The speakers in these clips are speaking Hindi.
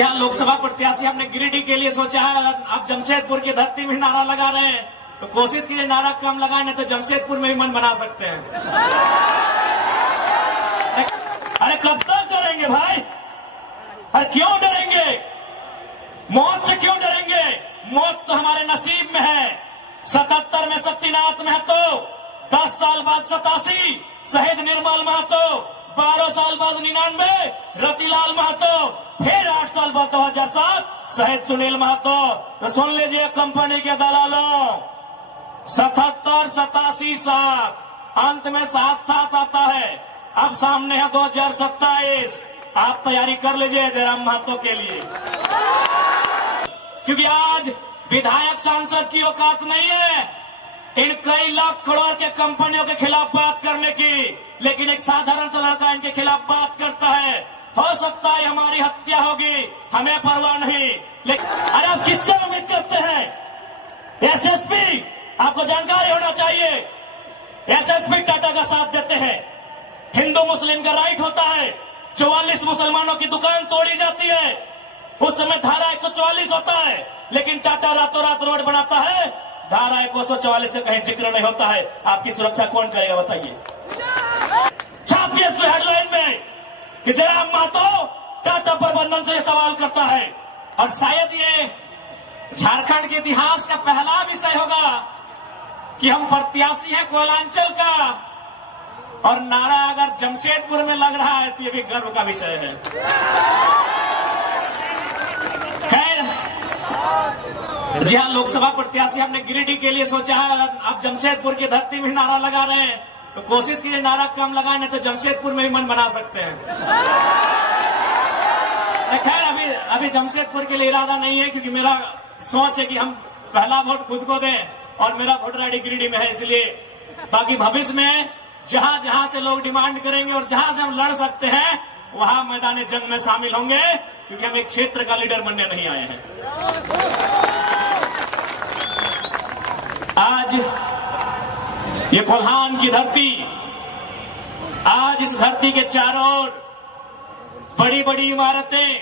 जी हाँ, लोकसभा प्रत्याशी हमने गिरिडीह के लिए सोचा है। आप जमशेदपुर की धरती में नारा लगा रहे हैं तो कोशिश कीजिए नारा कम लगाए, नहीं तो जमशेदपुर में भी मन बना सकते हैं। अरे कब तक डरेंगे भाई? अरे क्यों डरेंगे? मौत से क्यों डरेंगे? मौत तो हमारे नसीब में है। 77 में शक्तिनाथ महतो, 10 साल बाद 87 शहीद निर्मल महतो, 12 साल बाद 99 रतिलाल महतो, फिर 8 साल बाद 2007 शहीद सुनील महतो। तो सुन लीजिए कंपनी के दलालों, 77, 87, 7 अंत में 7-7 आता है। अब सामने है 2027। आप तैयारी कर लीजिए जयराम महतो के लिए, क्योंकि आज विधायक सांसद की औकात नहीं है इन कई लाख करोड़ के कंपनियों के खिलाफ बात करने की, लेकिन एक साधारण सा लड़का इनके खिलाफ बात करता है। हो सकता है हमारी हत्या होगी, हमें परवाह नहीं। लेकिन अरे आप किससे उम्मीद करते हैं? एसएसपी, आपको जानकारी होना चाहिए, एसएसपी टाटा का साथ देते हैं। हिंदू मुस्लिम का राइट होता है, 44 मुसलमानों की दुकान तोड़ी जाती है, उस समय धारा 144 होता है, लेकिन टाटा रातों रात रोड बनाता है, धारा 144 का कहीं जिक्र नहीं होता है। आपकी सुरक्षा कौन करेगा बताइए? छापिए इसको हेडलाइन में कि जयराम महतो टाटा प्रबंधन से सवाल करता है। और शायद ये झारखंड के इतिहास का पहला विषय होगा कि हम प्रत्याशी हैं कोयलांचल का, और नारा अगर जमशेदपुर में लग रहा है तो ये भी गर्व का विषय है। खैर, जी हाँ, लोकसभा प्रत्याशी हमने गिरिडीह के लिए सोचा है। आप जमशेदपुर की धरती में नारा लगा रहे हैं तो कोशिश कीजिए नारा कम लगाए, नहीं तो जमशेदपुर में भी मन बना सकते हैं। खैर, अभी जमशेदपुर के लिए इरादा नहीं है, क्योंकि मेरा सोच है कि हम पहला वोट खुद को दें, और मेरा वोटर आईडी गिरिडीह में है। इसलिए बाकी भविष्य में जहां जहां से लोग डिमांड करेंगे और जहां से हम लड़ सकते हैं वहां मैदान जंग में शामिल होंगे, क्योंकि हम एक क्षेत्र का लीडर बनने नहीं आए हैं। आज ये कोल्हान की धरती, आज इस धरती के चारों ओर बड़ी बड़ी इमारतें,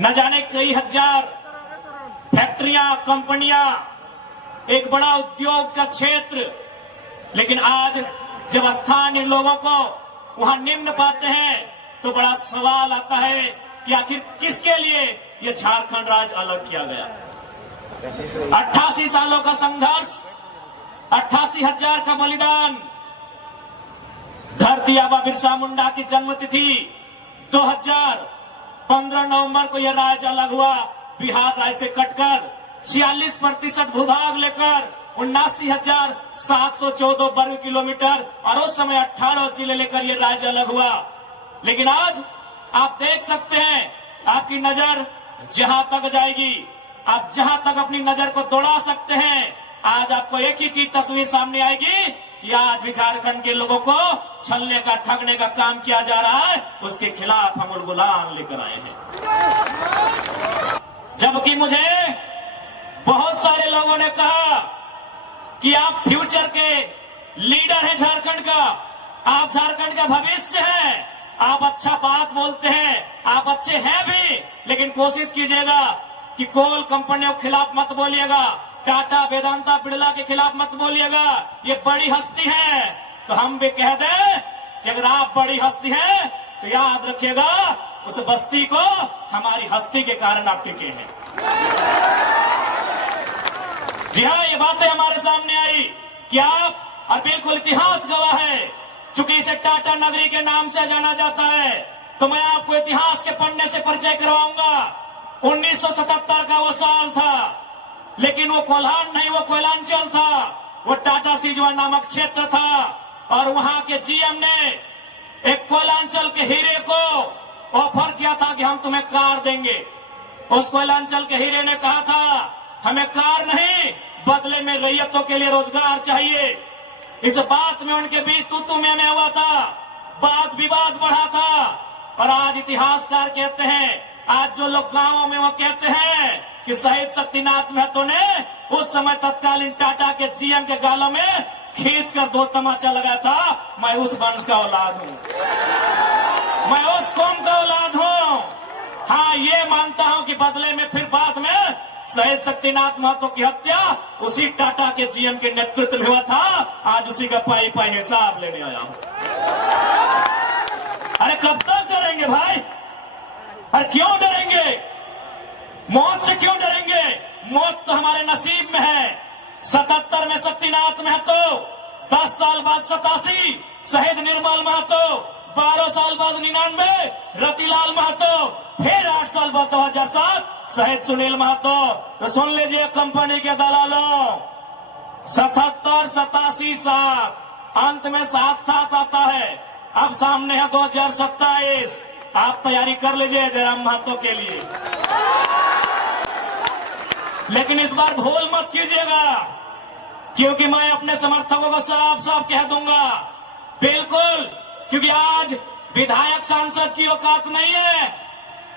न जाने कई हजार फैक्ट्रियां, कंपनियां, एक बड़ा उद्योग का क्षेत्र। लेकिन आज जब स्थानीय लोगों को वहां निम्न पाते हैं तो बड़ा सवाल आता है कि आखिर किसके लिए यह झारखंड राज्य अलग किया गया? 88 सालों का संघर्ष, 88,000 का बलिदान, धरती आबा बिरसा मुंडा की जन्मतिथि 2015 नवंबर को यह राज्य अलग हुआ, बिहार राज्य से कटकर 46% भूभाग लेकर 79,714 वर्ग किलोमीटर, और उस समय 18 जिले लेकर यह राज्य अलग हुआ। लेकिन आज आप देख सकते हैं, आपकी नजर जहां तक जाएगी, आप जहां तक अपनी नजर को दौड़ा सकते हैं, आज आपको एक ही चीज तस्वीर सामने आएगी कि आज भी झारखंड के लोगों को छलने का, ठगने का काम किया जा रहा है। उसके खिलाफ हम उलगुलान लेकर आए हैं। जबकि मुझे बहुत सारे लोगों ने कहा कि आप फ्यूचर के लीडर हैं झारखंड का, आप झारखंड का भविष्य हैं, आप अच्छा बात बोलते हैं, आप अच्छे हैं भी, लेकिन कोशिश कीजिएगा कि कोल कंपनियों के खिलाफ मत बोलिएगा, टाटा, वेदांता, बिड़ला के खिलाफ मत बोलिएगा, ये बड़ी हस्ती है। तो हम भी कह दें कि अगर आप बड़ी हस्ती हैं तो याद रखिएगा, उस बस्ती को हमारी हस्ती के कारण आप टिके हैं। जी हाँ, ये बातें हमारे सामने आई कि आप, और बिल्कुल इतिहास गवाह है, चूंकि इसे टाटा नगरी के नाम से जाना जाता है, तो मैं आपको इतिहास के पन्ने से परिचय करवाऊंगा। 1977 का वो साल था, लेकिन वो कोल्हान नहीं, वो कोयलांचल था, वो टाटा सिजवा नामक क्षेत्र था, और वहां के जीएम ने एक कोयलांचल के हीरे को ऑफर किया था कि हम तुम्हें कार देंगे। उस कोयलांचल के हीरे ने कहा था, हमें कार नहीं, बदले में रैयतों के लिए रोजगार चाहिए। इस बात में उनके बीच तू मैं हुआ था, बात विवाद बढ़ा था, और आज इतिहासकार कहते हैं, आज जो लोग गांवों में वो कहते हैं कि शहीद शक्तिनाथ महतो ने उस समय तत्कालीन टाटा के जीएम के गालों में खींचकर 2 तमाचा लगाया था, मैं उस वंश का औलाद हूं, मैं उस कौम का औलाद हूं। हाँ, ये मानता हूं कि बदले में फिर बाद में शहीद शक्तिनाथ महतो की हत्या उसी टाटा के जीएम के नेतृत्व में हुआ था। आज उसी का पाई पाई हिसाब लेने आया हूं। अरे कब तक डरेंगे भाई? अरे क्यों डरेंगे? मौत से क्यों डरेंगे? मौत तो हमारे नसीब में है। 77 में शक्तिनाथ महतो, 10 साल बाद 87 शहीद निर्मल महतो, 12 साल बाद 99 रतिलाल महतो, फिर 8 साल बाद 2007 शहीद सुनील महतो। तो सुन लीजिए कंपनी के दलालों, 77, 87, 7 अंत में 7 आता है। अब सामने है 2027। आप तैयारी कर लीजिए जयराम महतो के लिए, लेकिन इस बार भूल मत कीजिएगा, क्योंकि मैं अपने समर्थकों को साफ साफ कह दूंगा, बिल्कुल, क्योंकि आज विधायक सांसद की औकात नहीं है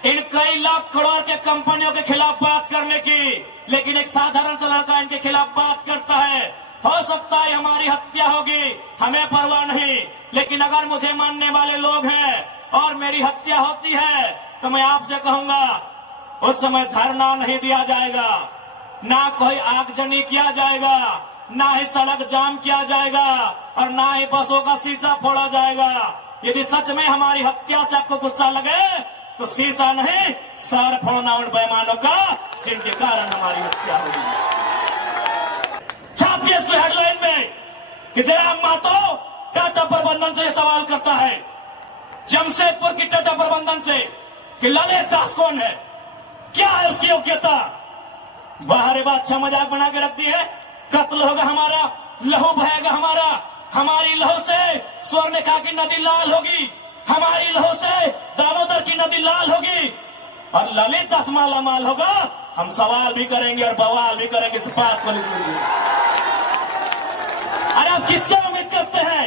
इन कई लाख करोड़ के कंपनियों के खिलाफ बात करने की, लेकिन एक साधारण सा लड़का इनके खिलाफ बात करता है। हो सकता है हमारी हत्या होगी, हमें परवाह नहीं, लेकिन अगर मुझे मानने वाले लोग हैं और मेरी हत्या होती है तो मैं आपसे कहूंगा उस समय धरना नहीं दिया जाएगा, ना कोई आगजनी किया जाएगा, ना ही सड़क जाम किया जाएगा और ना ही बसों का शीशा फोड़ा जाएगा। यदि सच में हमारी हत्या से आपको गुस्सा लगे तो शीशा नहीं, सर फोड़ना उन बेईमानों का जिनके कारण हमारी हत्या हुई। छापिए इसको हेडलाइन में कि जयराम महतो टाटा प्रबंधन से सवाल करता है, जमशेदपुर की टाटा प्रबंधन से, कि ललित दास कौन है, क्या है उसकी योग्यता। बाहर बात अच्छा मजाक बना के रखती है, कत्ल होगा हमारा, लहू बहेगा हमारा, हमारी लहू से स्वर्णरेखा की नदी लाल होगी, हमारी लहू से दामोदर की नदी लाल होगी और ललित दास माला माल होगा। हम सवाल भी करेंगे और बवाल भी करेंगे, इस बात को लीजिए। अरे आप किससे उम्मीद करते हैं?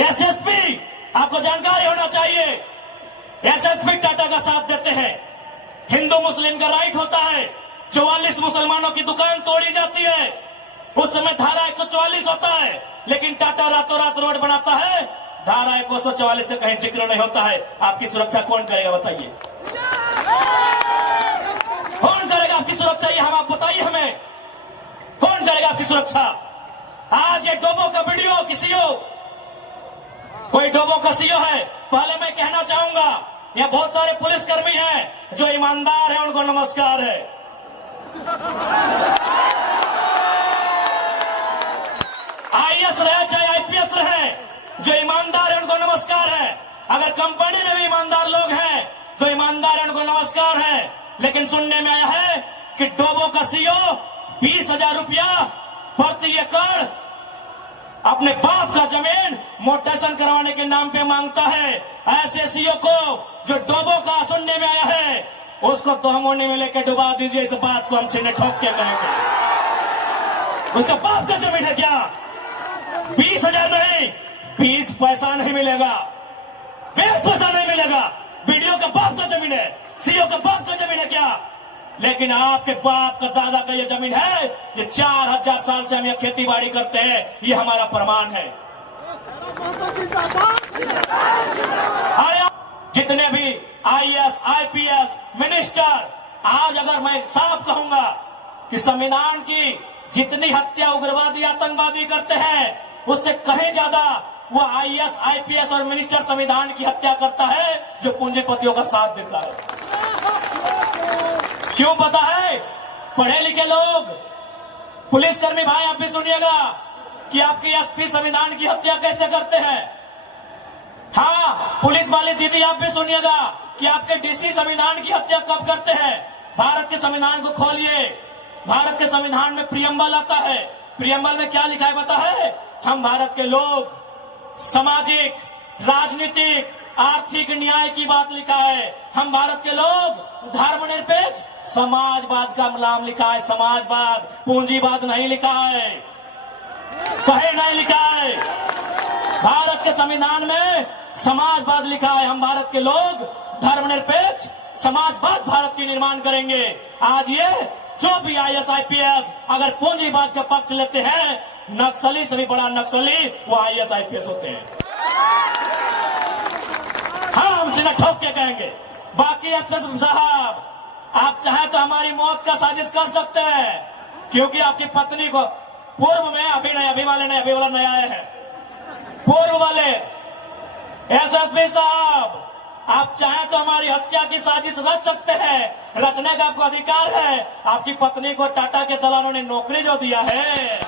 एसएसपी, आपको जानकारी होना चाहिए, एसएसपी टाटा का साथ देते हैं। हिंदू मुस्लिम का राइट होता है, 44 मुसलमानों की दुकान तोड़ी जाती है, उस समय धारा 144 होता है, लेकिन टाटा रातों रात रोड बनाता है, धारा 144 से कहीं जिक्र नहीं होता है। आपकी सुरक्षा कौन करेगा बताइए? कौन करेगा आपकी सुरक्षा? ये हम आप बताइए हमें, कौन करेगा आपकी सुरक्षा? आज ये डोबो का वीडियो की सीओ, कोई डोबो का सीओ है, पहले मैं कहना चाहूंगा यहाँ बहुत सारे पुलिसकर्मी हैं जो ईमानदार हैं, उनको नमस्कार है। आईएएस रहे चाहे आईपीएस रहे, जो ईमानदार है उनको नमस्कार है। अगर कंपनी में भी ईमानदार लोग हैं तो ईमानदार है उनको नमस्कार है। लेकिन सुनने में आया है कि डोबो का सीओ 20,000 रुपया प्रति एकड़ अपने बाप का जमीन मोटेशन करवाने के नाम पे मांगता है। ऐसे सीओ को जो डोबो का सुनने में आया है उसको तोहमोने में लेकर डुबा दीजिए। इस बात को हम चिन्ह ठोक के कहेंगे, उसका बाप का जमीन है क्या? 20,000 नहीं, 20 पैसा नहीं मिलेगा, 20 पैसा नहीं मिलेगा। वीडियो का बाप का जमीन है, सीओ का बाप का जमीन है क्या? लेकिन आपके बाप का दादा का ये जमीन है, ये 4000 साल से हम ये खेती बाड़ी करते हैं, ये हमारा प्रमाण है। अरे जितने भी आईएएस, आईपीएस, मिनिस्टर, आज अगर मैं साफ कहूंगा कि संविधान की जितनी हत्या उग्रवादी आतंकवादी करते हैं उससे कहीं ज्यादा वो आईएएस, आईपीएस और मिनिस्टर संविधान की हत्या करता है जो पूंजीपतियों का साथ देता है। क्यों पता है? पढ़े लिखे लोग, पुलिसकर्मी भाई आप भी सुनिएगा कि आपके एसपी संविधान की हत्या कैसे करते हैं। हाँ, पुलिस वाली दीदी आप भी सुनिएगा कि आपके डीसी संविधान की हत्या कब करते हैं। भारत के संविधान को खोलिए, भारत के संविधान में प्रियम्बल आता है। प्रियम्बल में क्या लिखा है पता है? हम भारत के लोग सामाजिक, राजनीतिक, आर्थिक न्याय की बात लिखा है। हम भारत के लोग धर्मनिरपेक्ष समाजवाद का नाम लिखा है, समाजवाद, पूंजीवाद नहीं लिखा है, कहीं नहीं लिखा है। भारत के संविधान में समाजवाद लिखा है। हम भारत के लोग धर्मनिरपेक्ष समाजवाद भारत की निर्माण करेंगे। आज ये जो भी आईएएस, आईपीएस अगर पूंजीवाद का पक्ष लेते हैं, नक्सली से भी बड़ा नक्सली वो आईएएस, आईपीएस होते हैं। हाँ, हम सीना ठोक के कहेंगे बाकी एसपी साहब, आप चाहे तो हमारी मौत का साजिश कर सकते हैं, क्योंकि आपकी पत्नी को पूर्व में, अभी नहीं, अभी वाला नया आए हैं, पूर्व वाले एसएसपी साहब, आप चाहें तो हमारी हत्या की साजिश रच सकते हैं, रचने का आपको अधिकार है। आपकी पत्नी को टाटा के दलालों ने नौकरी जो दिया है,